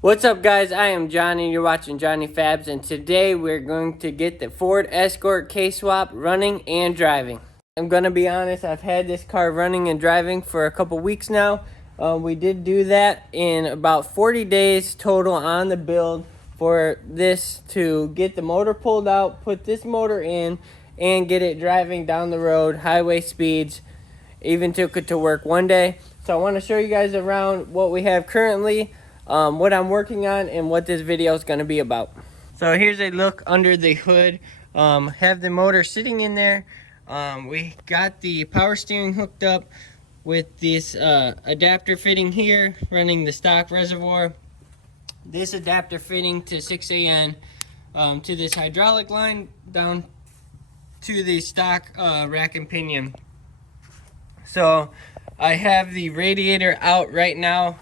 What's up, guys? I am Johnny. You're watching Johnny Fabs, and today we're going to get the Ford Escort K-Swap running and driving. I'm gonna be honest, I've had this car running and driving for a couple weeks now. We did do that in about 40 days total on the build for this to get the motor pulled out, put this motor in, and get it driving down the road, highway speeds. Even took it to work one day. So I want to show you guys around what we have currently, what I'm working on, and what this video is going to be about. So here's a look under the hood. Have the motor sitting in there. We got the power steering hooked up with this adapter fitting here, running the stock reservoir. This adapter fitting to 6AN to this hydraulic line down to the stock rack and pinion. So I have the radiator out right now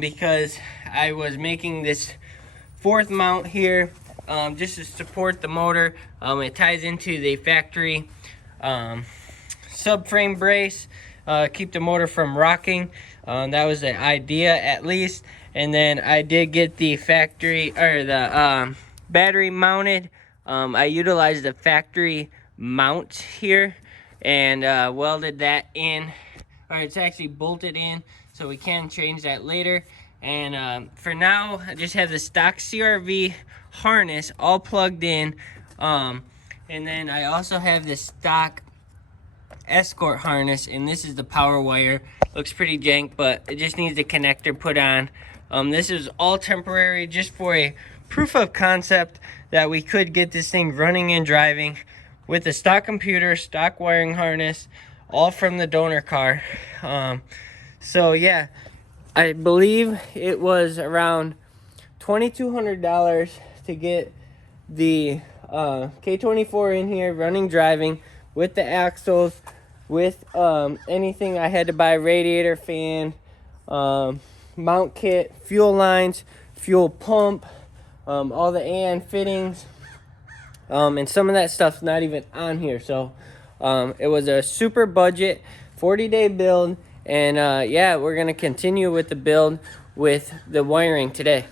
because I was making this fourth mount here just to support the motor. It ties into the factory subframe brace, keep the motor from rocking. That was the idea, at least. And then I did get the factory or the battery mounted. I utilized the factory mount here and welded that in, or it's actually bolted in, so we can change that later. And for now, I just have the stock CRV harness all plugged in, and then I also have the stock Escort harness, and this is the power wire. Looks pretty jank, but it just needs the connector put on. This is all temporary, just for a proof of concept that we could get this thing running and driving with the stock computer, stock wiring harness, all from the donor car. So yeah, I believe it was around $2,200 to get the K24 in here running, driving, with the axles, with anything. I had to buy radiator fan, mount kit, fuel lines, fuel pump, all the AN fittings, and some of that stuff's not even on here. So it was a super budget 40-day build, and yeah, we're gonna continue with the build with the wiring today.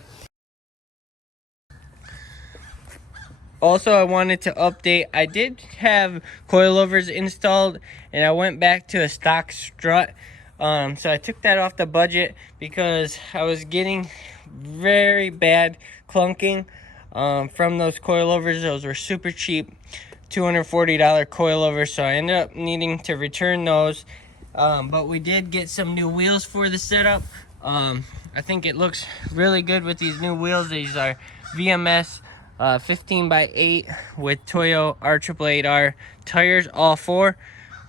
Also, I wanted to update, I did have coilovers installed, and I went back to a stock strut. So I took that off the budget because I was getting very bad clunking from those coilovers. Those were super cheap, $240 coilovers, so I ended up needing to return those. But we did get some new wheels for the setup. I think it looks really good with these new wheels. These are VMS 15x8 with Toyo R888R tires, all four.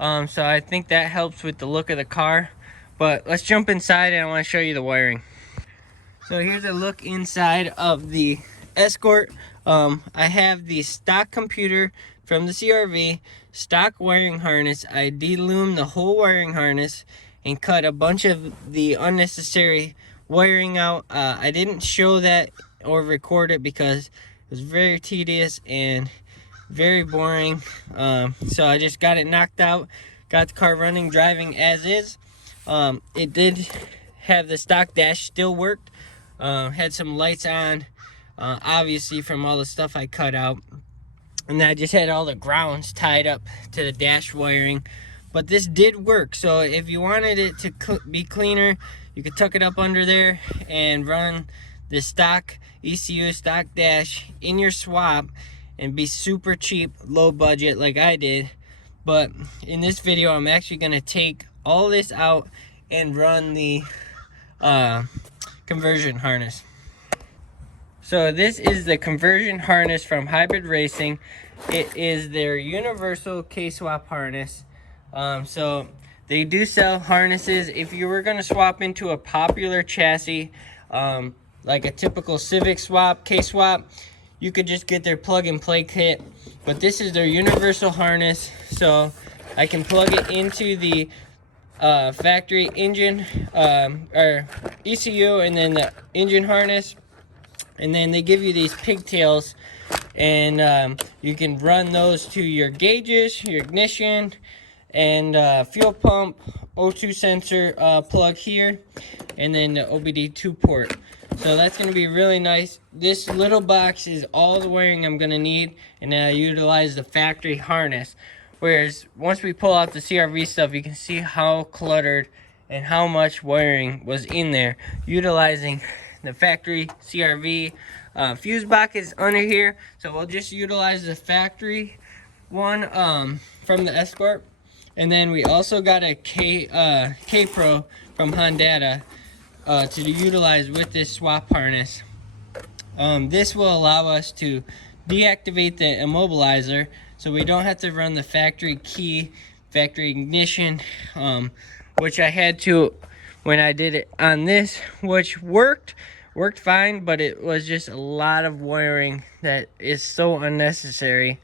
So I think that helps with the look of the car. But let's jump inside, and I want to show you the wiring. So here's a look inside of the Escort. I have the stock computer from the CRV, stock wiring harness. I de-loomed the whole wiring harness and cut a bunch of the unnecessary wiring out. I didn't show that or record it because it was very tedious and very boring. So I just got it knocked out, got the car running, driving as is. It did have the stock dash, still worked. Had some lights on, obviously from all the stuff I cut out. And I just had all the grounds tied up to the dash wiring. But this did work, so if you wanted it to be cleaner, you could tuck it up under there and run the stock ECU, stock dash in your swap and be super cheap, low budget like I did. But in this video, I'm actually going to take all this out and run the conversion harness. So this is the conversion harness from Hybrid Racing. It is their universal K-swap harness. So they do sell harnesses. If you were going to swap into a popular chassis, like a typical Civic swap, K-swap, you could just get their plug and play kit. But this is their universal harness, so I can plug it into the factory engine or ECU, and then the engine harness, and then they give you these pigtails, and you can run those to your gauges, your ignition, and fuel pump, O2 sensor plug here, and then the OBD2 port. So that's going to be really nice. This little box is all the wiring I'm going to need, and then I utilize the factory harness. Whereas once we pull out the CRV stuff, you can see how cluttered and how much wiring was in there. Utilizing the factory CRV fuse box is under here, so we'll just utilize the factory one from the Escort. And then we also got a Kpro from Hondata to utilize with this swap harness. This will allow us to deactivate the immobilizer, so we don't have to run the factory key, factory ignition, which I had to when I did it on this, which worked fine, but it was just a lot of wiring that is so unnecessary.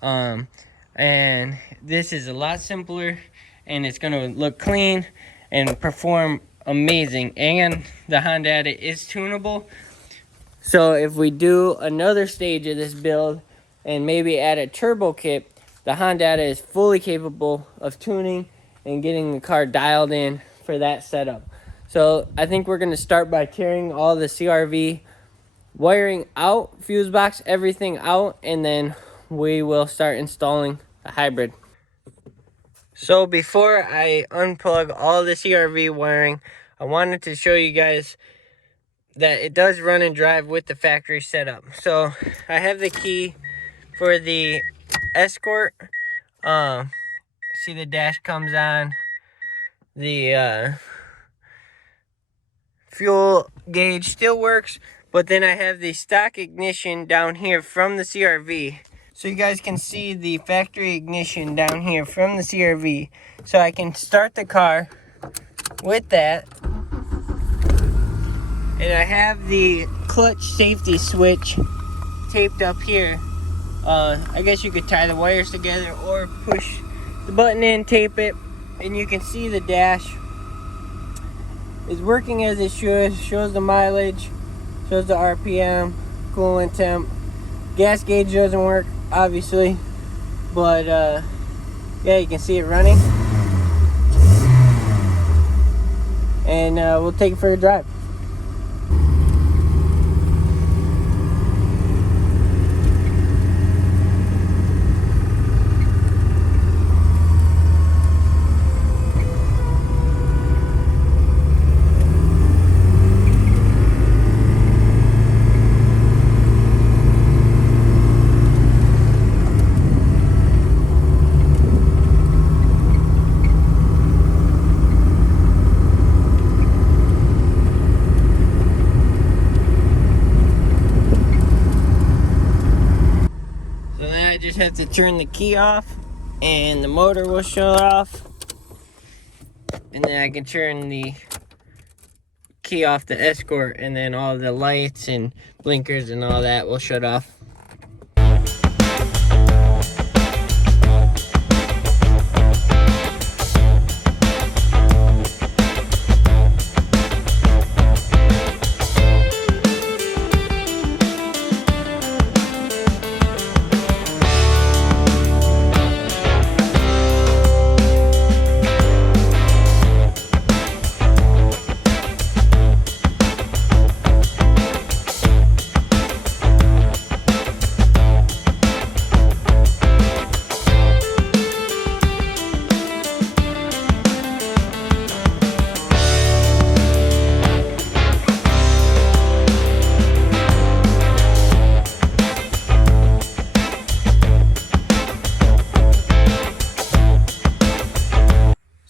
And this is a lot simpler, and it's going to look clean and perform amazing. And the Hondata is tunable, so if we do another stage of this build and maybe add a turbo kit, the Hondata is fully capable of tuning and getting the car dialed in for that setup. So I think we're going to start by tearing all the CRV wiring out, fuse box, everything out, and then we will start installing the hybrid. So before I unplug all the CRV wiring, I wanted to show you guys that it does run and drive with the factory setup. So I have the key for the Escort. See, the dash comes on. The fuel gauge still works, but then I have the stock ignition down here from the CRV. So you guys can see the factory ignition down here from the CRV. So I can start the car with that. And I have the clutch safety switch taped up here. I guess you could tie the wires together or push the button in, tape it, and you can see the dash is working as it should. Shows the mileage, shows the RPM, coolant temp. Gas gauge doesn't work, obviously, but yeah, you can see it running. And we'll take it for a drive. Just have to turn the key off and the motor will shut off, and then I can turn the key off the Escort, and then all the lights and blinkers and all that will shut off.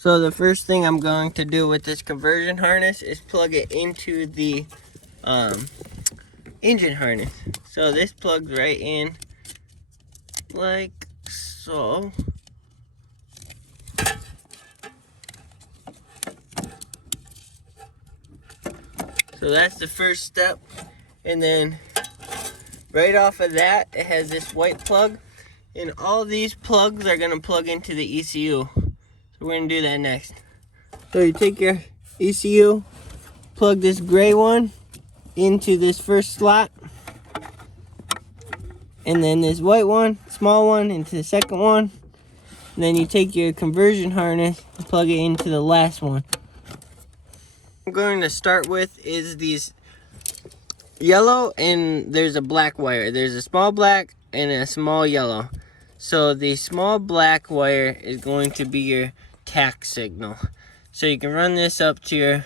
So the first thing I'm going to do with this conversion harness is plug it into the engine harness. So this plugs right in like so. So that's the first step, and then right off of that it has this white plug, and all these plugs are going to plug into the ECU. So we're going to do that next. So you take your ECU, plug this gray one into this first slot, and then this white one, small one, into the second one. And then you take your conversion harness and plug it into the last one. What I'm going to start with is these yellow and there's a black wire. There's a small black and a small yellow. So the small black wire is going to be your tach signal. So you can run this up to your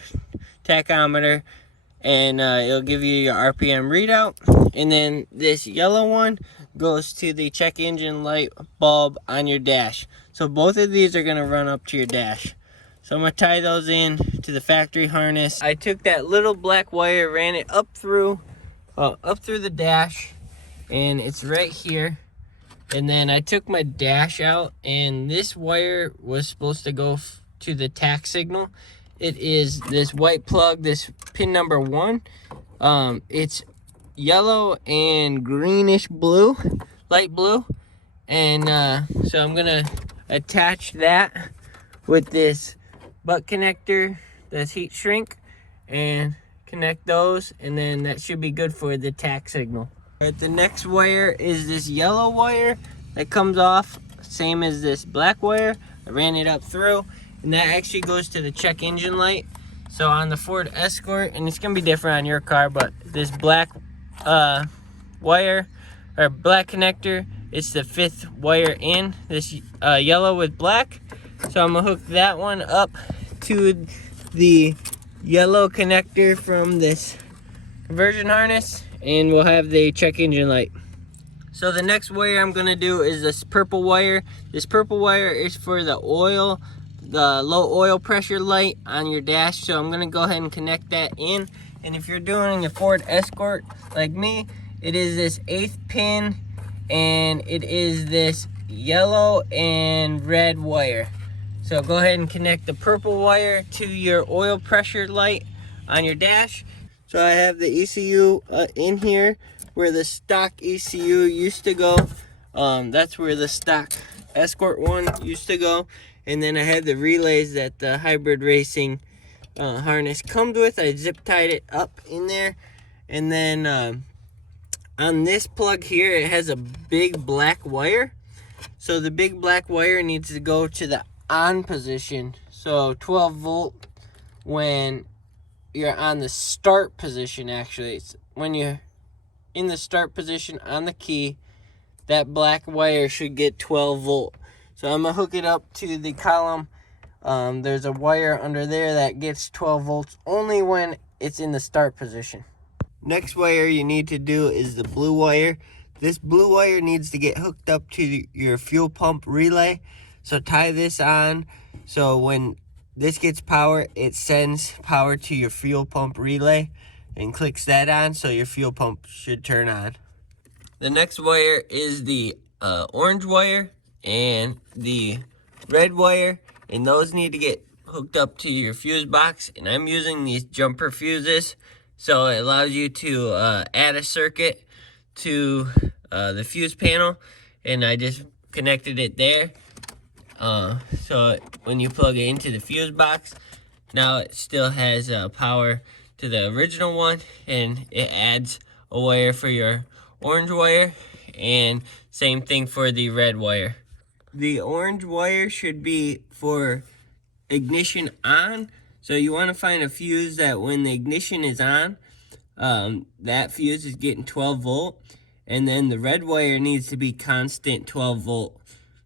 tachometer and it'll give you your RPM readout. And then this yellow one goes to the check engine light bulb on your dash. So both of these are gonna run up to your dash. So I'm gonna tie those in to the factory harness. I took that little black wire, ran it up through the dash, and it's right here. And then I took my dash out, and this wire was supposed to go to the tach signal. It is this white plug, this pin number 1. It's yellow and greenish blue, light blue. And so I'm gonna attach that with this butt connector that's heat shrink and connect those, and then that should be good for the tach signal. All right, the next wire is this yellow wire that comes off, same as this black wire. I ran it up through, and that actually goes to the check engine light. So on the Ford Escort, and it's gonna be different on your car, but this black wire or black connector, it's the 5th wire in, this yellow with black. So I'm gonna hook that one up to the yellow connector from this conversion harness, and we'll have the check engine light. So the next wire I'm gonna do is this purple wire. This purple wire is for the oil, the low oil pressure light on your dash. So I'm gonna go ahead and connect that in. And if you're doing a Ford Escort like me, it is this 8th pin, and it is this yellow and red wire. So go ahead and connect the purple wire to your oil pressure light on your dash. So I have the ECU in here where the stock ECU used to go. That's where the stock Escort one used to go. And then I had the relays that the hybrid racing harness comes with. I zip tied it up in there. And then on this plug here, it has a big black wire. So the big black wire needs to go to the on position. So 12 volt when you're on the start position. Actually, it's when you're in the start position on the key, that black wire should get 12 volt. So I'm gonna hook it up to the column. There's a wire under there that gets 12 volts only when it's in the start position. Next wire you need to do is the blue wire. This blue wire needs to get hooked up to your fuel pump relay. So tie this on, so when this gets power, it sends power to your fuel pump relay and clicks that on, so your fuel pump should turn on. The next wire is the orange wire and the red wire, and those need to get hooked up to your fuse box. And I'm using these jumper fuses, so it allows you to add a circuit to the fuse panel, and I just connected it there. So when you plug it into the fuse box, now it still has power to the original one, and it adds a wire for your orange wire, and same thing for the red wire. The orange wire should be for ignition on, so you want to find a fuse that when the ignition is on, that fuse is getting 12 volt, and then the red wire needs to be constant 12 volt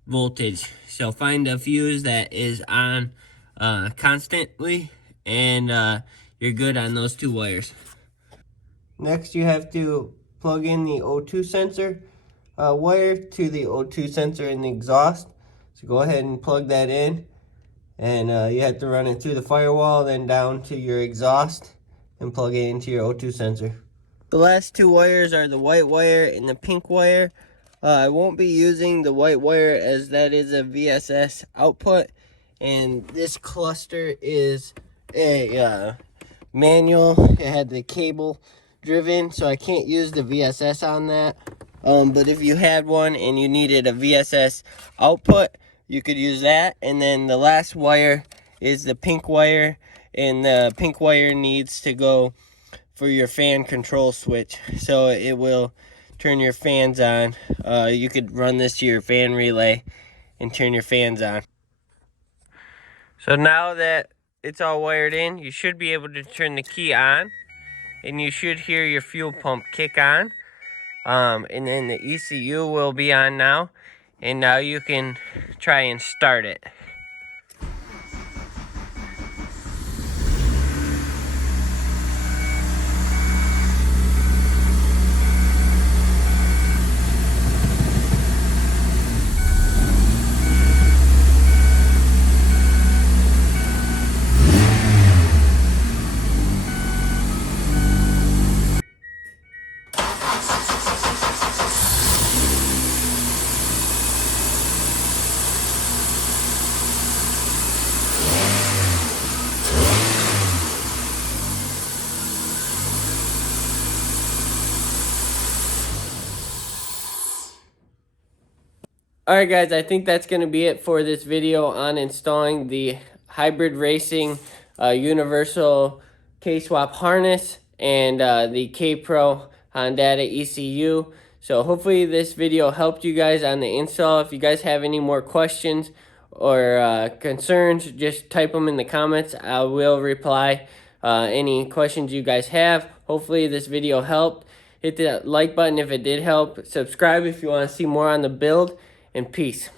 voltage. So find a fuse that is on constantly, and you're good on those 2 wires. Next, you have to plug in the O2 sensor wire to the O2 sensor in the exhaust. So go ahead and plug that in, and you have to run it through the firewall, then down to your exhaust, and plug it into your O2 sensor. The last 2 wires are the white wire and the pink wire. I won't be using the white wire as that is a VSS output, and this cluster is a manual. It had the cable driven, so I can't use the VSS on that. But if you had one and you needed a VSS output, you could use that. And then the last wire is the pink wire, and the pink wire needs to go for your fan control switch, so it will turn your fans on. You could run this to your fan relay and turn your fans on. So now that it's all wired in, you should be able to turn the key on, and you should hear your fuel pump kick on. And then the ECU will be on now, and now you can try and start it. Alright guys, I think that's going to be it for this video on installing the hybrid racing universal K-swap harness and the Kpro Hondata ECU. So hopefully this video helped you guys on the install. If you guys have any more questions or concerns, just type them in the comments. I will reply any questions you guys have. Hopefully this video helped. Hit the like button if it did help. Subscribe if you want to see more on the build. And peace.